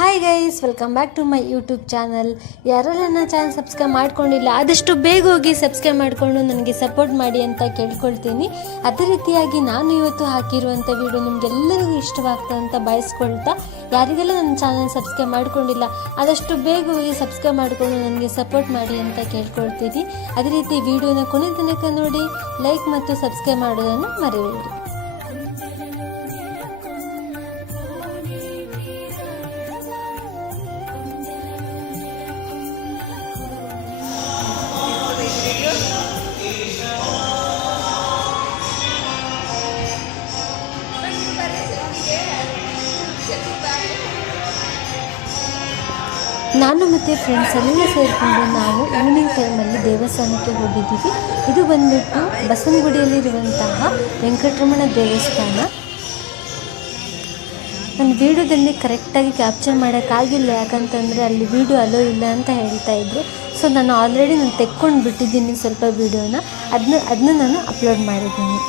Hi guys, welcome back to my YouTube channel. ಯಾರೆಲ್ಲ ನನ್ನ channel subscribe ಮಾಡ್ಕೊಂಡಿಲ್ಲ ಆದಷ್ಟು ಬೇಗ ಹೋಗಿ ಸಬ್ಸ್ಕ್ರೈಬ್ ಮಾಡಿಕೊಂಡು ನನಗೆ ಸಪೋರ್ಟ್ ಮಾಡಿ ಅಂತ ಕೇಳ್ಕೊಳ್ತೀನಿ. ಅದೇ ರೀತಿಯಾಗಿ ನಾನು ಇವತ್ತು ಹಾಕಿರುವಂಥ ವಿಡಿಯೋ ನಿಮಗೆಲ್ಲರಿಗೂ ಇಷ್ಟವಾಗ್ತದೆ ಅಂತ ಬಯಸ್ಕೊಳ್ತಾ, ಯಾರಿಗೆಲ್ಲ ನನ್ನ ಚಾನಲ್ ಸಬ್ಸ್ಕ್ರೈಬ್ ಮಾಡ್ಕೊಂಡಿಲ್ಲ ಆದಷ್ಟು ಬೇಗ ಹೋಗಿ ಸಬ್ಸ್ಕ್ರೈಬ್ ಮಾಡಿಕೊಂಡು ನನಗೆ ಸಪೋರ್ಟ್ ಮಾಡಿ ಅಂತ ಕೇಳ್ಕೊಳ್ತೀನಿ. ಅದೇ ರೀತಿ ವಿಡಿಯೋನ ಕೊನೆ ತನಕ ನೋಡಿ, ಲೈಕ್ ಮತ್ತು ಸಬ್ಸ್ಕ್ರೈಬ್ ಮಾಡೋದನ್ನು ಮರೆಯಬೇಡಿ. ನಾನು ಮತ್ತು ಫ್ರೆಂಡ್ಸ್ ಎಲ್ಲ ಸೇರಿಕೊಂಡು ನಾವು ಈವ್ನಿಂಗ್ ಟೈಮಲ್ಲಿ ದೇವಸ್ಥಾನಕ್ಕೆ ಹೋಗಿದ್ದೀವಿ. ಇದು ಬಂದುಬಿಟ್ಟು ಬಸವನಗುಡಿಯಲ್ಲಿರುವಂತಹ ವೆಂಕಟರಮಣ ದೇವಸ್ಥಾನ. ನನ್ನ ವೀಡಿಯೋದಲ್ಲಿ ಕರೆಕ್ಟಾಗಿ ಕ್ಯಾಪ್ಚರ್ ಮಾಡೋಕ್ಕಾಗಿಲ್ಲ, ಯಾಕಂತಂದರೆ ಅಲ್ಲಿ ವೀಡಿಯೋ ಅಲೋ ಇಲ್ಲ ಅಂತ ಹೇಳ್ತಾಯಿದ್ರು. ಸೊ ನಾನು ಆಲ್ರೆಡಿ ತೆಕ್ಕೊಂಡು ಬಿಟ್ಟಿದ್ದೀನಿ ಸ್ವಲ್ಪ ವೀಡಿಯೋನ, ಅದನ್ನ ನಾನು ಅಪ್ಲೋಡ್ ಮಾಡಿದ್ದೀನಿ.